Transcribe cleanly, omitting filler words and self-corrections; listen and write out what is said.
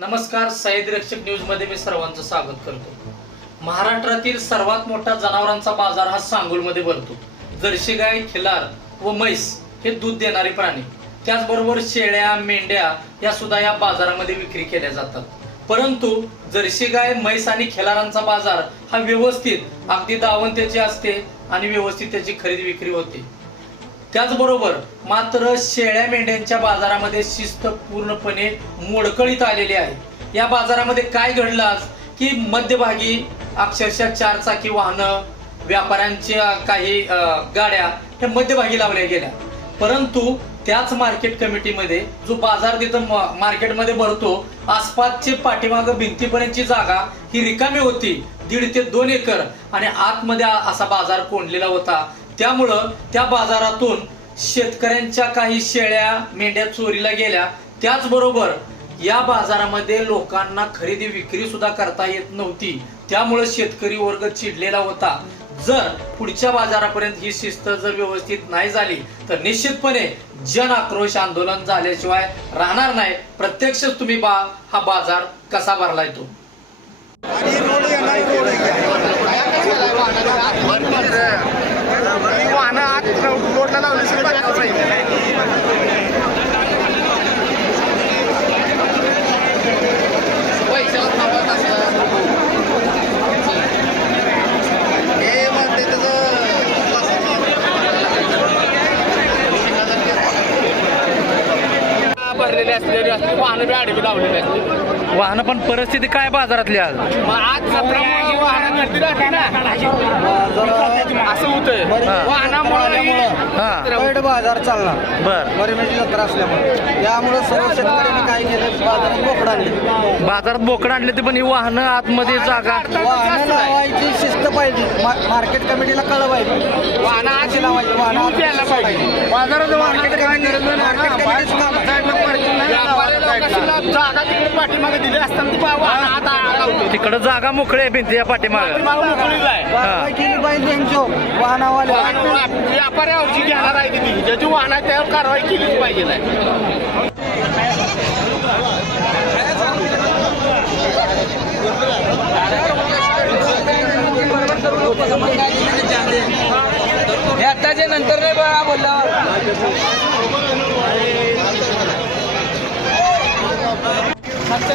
नमस्कार, सह्याद्री रक्षक न्यूज मध्ये मी सर्वांचं स्वागत करतो। महाराष्ट्रातील सर्वात मोठा जनावरांचा बाजार हा सांगोलमध्ये भरतो। जर्सी गाय, खिलार व म्हैस हे दूध देणारे प्राणी, त्याचबरोबर शेळ्या, मेंढ्या या सुद्धा या बाजारामध्ये विक्री केल्या जातात। परंतु जर्सी गाय, म्हैस आणि खिलारांचा बाजार हा व्यवस्थित अगदी दावणतेचे असते आणि व्यवस्थित त्याची खरेदी विक्री होते। त्याचबरोबर मात्र शेळ्या, मेंढ्यांच्या बाजारामध्ये शिस्त पूर्णपणे मोडकळीत आलेली आहे। या बाजारामध्ये काय घडलं आज की मध्यभागी अक्षरशः 4 चाकी वाहनं, व्यापाऱ्यांच्या काही गाड्या हे मध्यभागी लावल्या गेल्या। परंतु त्याच मार्केट कमिटीमध्ये जो बाजार तिथं मार्केटमध्ये भरतो, आसपासचे पाठीमागं भिंतीपर्यंतची जागा ही रिकामी होती, 1.5 ते 2 एकर, आणि आतमध्ये असा बाजार कोंडलेला होता। त्यामुळं त्या बाजारातून शेतकऱ्यांच्या काही शेळ्या, मेंढ्या चोरीला गेल्या। त्याचबरोबर या बाजारामध्ये लोकांना खरेदी विक्री सुद्धा करता येत नव्हती। त्यामुळे शेतकरी वर्ग चिडलेला होता। जर पुढच्या बाजारापर्यंत ही शिस्त जर व्यवस्थित नाही झाली तर निश्चितपणे जन आक्रोश आंदोलन झाल्याशिवाय राहणार नाही। प्रत्यक्ष तुम्ही हा बाजार कसा भरलाय तो। रोडला लावले भरलेले असलेले असते, वाहनं बी आडवी लावलेले असते। वाहनं पण परिस्थिती काय बाजारातली आज? आज सत्रामुळे वाहनं गर्दी राहते ना, असं होतंय वाहनामुळे बाजार चालला। बर म्हणजे जत्रा असल्यामुळे त्यामुळे सर्व शेतकऱ्यांनी काय केलं, बाजारात बोकड आणले। बाजारात बोकड आणले ते पण ही वाहनं आतमध्ये जागा वाहनं लावायची शिस्त पाहिजे, मार्केट कमिटीला कळवायची। वाहनं आज लावायची, वाहनं द्यायला पाहिजे। बाजारात मार्केट जागा तिकडे पाठीमागे दिली असताना ती वाहनं आता लावतो। तिकडे जागा मोकळी आहे भिंतीच्या पाठीमागे। मोकळीच आहे। केली पाहिजे त्यांच्या वाहनावाले। व्यापाऱ्यावरची घेणार आहे ती, ज्याची वाहन आहे त्यावर कारवाई केलीच पाहिजे नाही। आताच्या नंतर नाही बघा बोलला माणसं